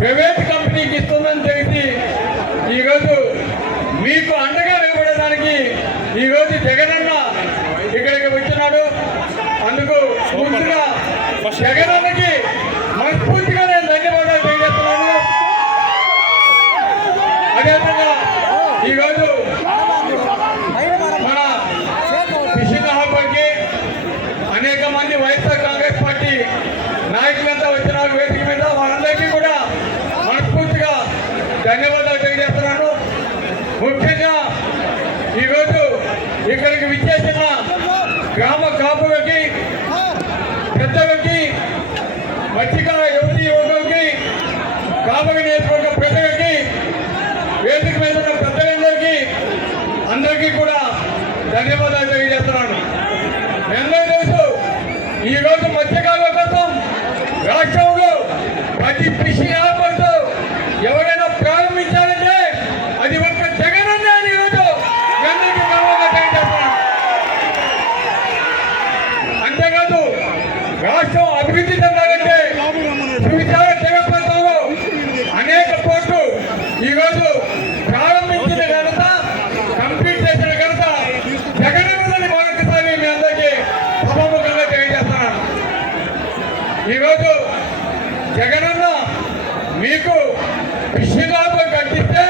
Private కంపెనీకి ఇస్తుందని తెలిసి ఈరోజు మీకు అండగా నిలబడడానికి ఈరోజు జగనన్న ఇక్కడికి వచ్చినాడు. అందుకు పూర్తిగా జగనన్నకి మనస్ఫూర్తిగా నేను ధన్యవాదాలు తెలియజేస్తున్నాను. అదేవిధంగా ఈరోజు మన ఫిషింగ్ హార్బర్కి అనేక మంది వైఎస్ఆర్ కాంగ్రెస్ పార్టీ నాయకులంతా వచ్చినారు వేదిక మీద. వారందరికీ కూడా మనస్ఫూర్తిగా ధన్యవాదాలు తెలియజేస్తున్నాను. ముఖ్యంగా ఈరోజు ఇక్కడికి విచ్చేసిన గ్రామ కాపులకి, పెద్దలకి, మత్స్యకార యువతి యువకులకి, కాపక నియోజకవర్గ ప్రజలకి, వేదిక మీద ఉన్న పెద్దలందరికీ అందరికీ కూడా ధన్యవాదాలు తెలియజేస్తున్నాను. ఎంతో తెలుసు ఈరోజు మత్స్యకారుల కోసం రాష్ట్రంలో ప్రతి ఫిషింగ్ హార్బర్తో ఎవరైనా ప్రారంభించాలంటే అది ఒక్క జగనన్న అని ఈరోజు అందరికీ గర్వంగా తెలియజేస్తున్నాను. అంతేకాదు రాష్ట్రం అభివృద్ధి చెందాలంటే సువిశాల జగ ప్రాంతంలో అనేక పోర్టు ఈరోజు ప్రారంభించిన ఘనత, కంప్లీట్ చేసిన ఘనత జగనన్నదని మరొకసారి మీ అందరికీ సభాముఖంగా తెలియజేస్తున్నాను. ఈరోజు జగనన్న మీకు ఫిషింగ్ హార్బర్ కట్టిస్తే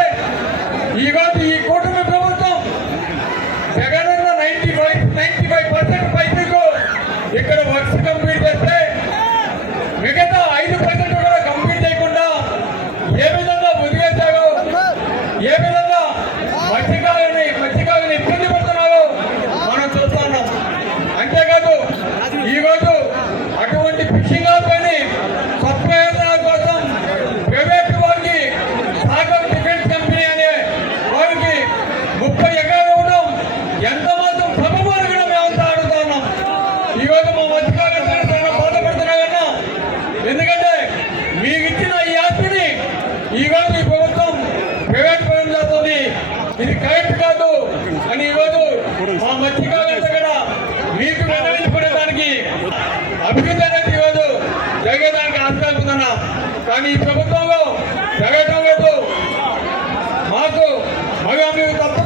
ఈరోజు ఈ కూటమి ప్రభుత్వం జగనన్న 95% పైసలకు ఇక్కడ వర్క్స్ కంప్లీట్ చేస్తే మిగతా 5% కూడా కంప్లీట్ చేయకుండా ఏ విధంగా వదిలేశారో, ఏ విధంగా మత్స్యకారుని ఇబ్బంది పడుతున్నారో మనం చూస్తున్నాం. అంతేకాదు ఈరోజు అటువంటి ఫిషింగ్ హార్బర్ని సత్ప్రయోజనాల కోసం ప్రైవేట్ వారికి సాగర్ డిఫెన్స్ కంపెనీ అనే వారికి 30 ఎకరాలు ఇవ్వడం ఎంత మాత్రం సబబు అని కూడా మేమంతా అడుగుతున్నాం. ఈరోజు మా మత్స్యకారులు బాధపడుతున్నా కన్నా, ఎందుకంటే మీకు ఇచ్చిన ఈ ఆస్తిని ఈరోజు ఈ ప్రభుత్వం ప్రైవేట్ పరం చేస్తుంది, ఇది కరెక్ట్ కాదు అని ఈరోజు మా మత్స్యకారులంతా కూడా మీకు వెల్లడించుకునేదానికి అభివృద్ధి అనేది ఈరోజు జరిగేదానికి ఆస్కారం ఉందన్నా. కానీ ఈ ప్రభుత్వంలో జరగటం లేదు. మాకు మగ తప్ప